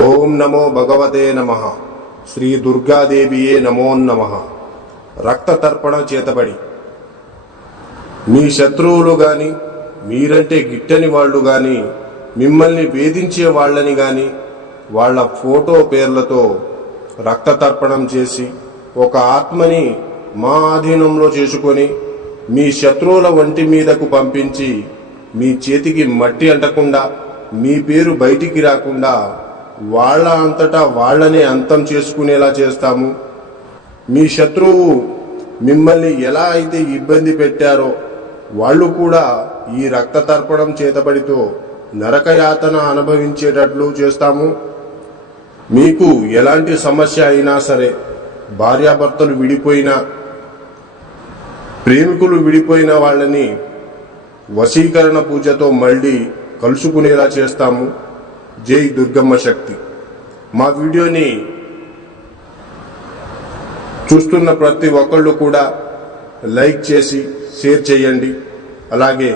ఓం నమో భగవతే నమః. శ్రీ దుర్గాదేవియే నమో నమః. రక్త తర్పణ చేతబడి మీ శత్రువులు గాని, మీరంటే గిట్టని వాళ్ళు గాని, మిమ్మల్ని వేధించే వాళ్ళని గాని వాళ్ళ ఫోటో పేర్లతో రక్త తర్పణం చేసి ఒక ఆత్మని మా ఆధీనంలో చేసుకొని మీ శత్రువుల వంటి మీదకు పంపించి మీ చేతికి మట్టి అంటకుండా, మీ పేరు బయటికి రాకుండా వాళ్ళ అంతటా వాళ్ళనే అంతం చేసుకునేలా చేస్తాము. మీ శత్రువు మిమ్మల్ని ఎలా అయితే ఇబ్బంది పెట్టారో వాళ్ళు కూడా ఈ రక్త తర్పణం చేతబడితో నరకయాతన అనుభవించేటట్లు చేస్తాము. మీకు ఎలాంటి సమస్య అయినా సరే, భార్యాభర్తలు విడిపోయినా, ప్రేమికులు విడిపోయిన వాళ్ళని వశీకరణ పూజతో మళ్ళీ కలుసుకునేలా చేస్తాము. జై దుర్గమ్మ శక్తి. మా వీడియోని చూస్తున్న ప్రతి ఒక్కళ్ళు కూడా లైక్ చేసి షేర్ చేయండి. అలాగే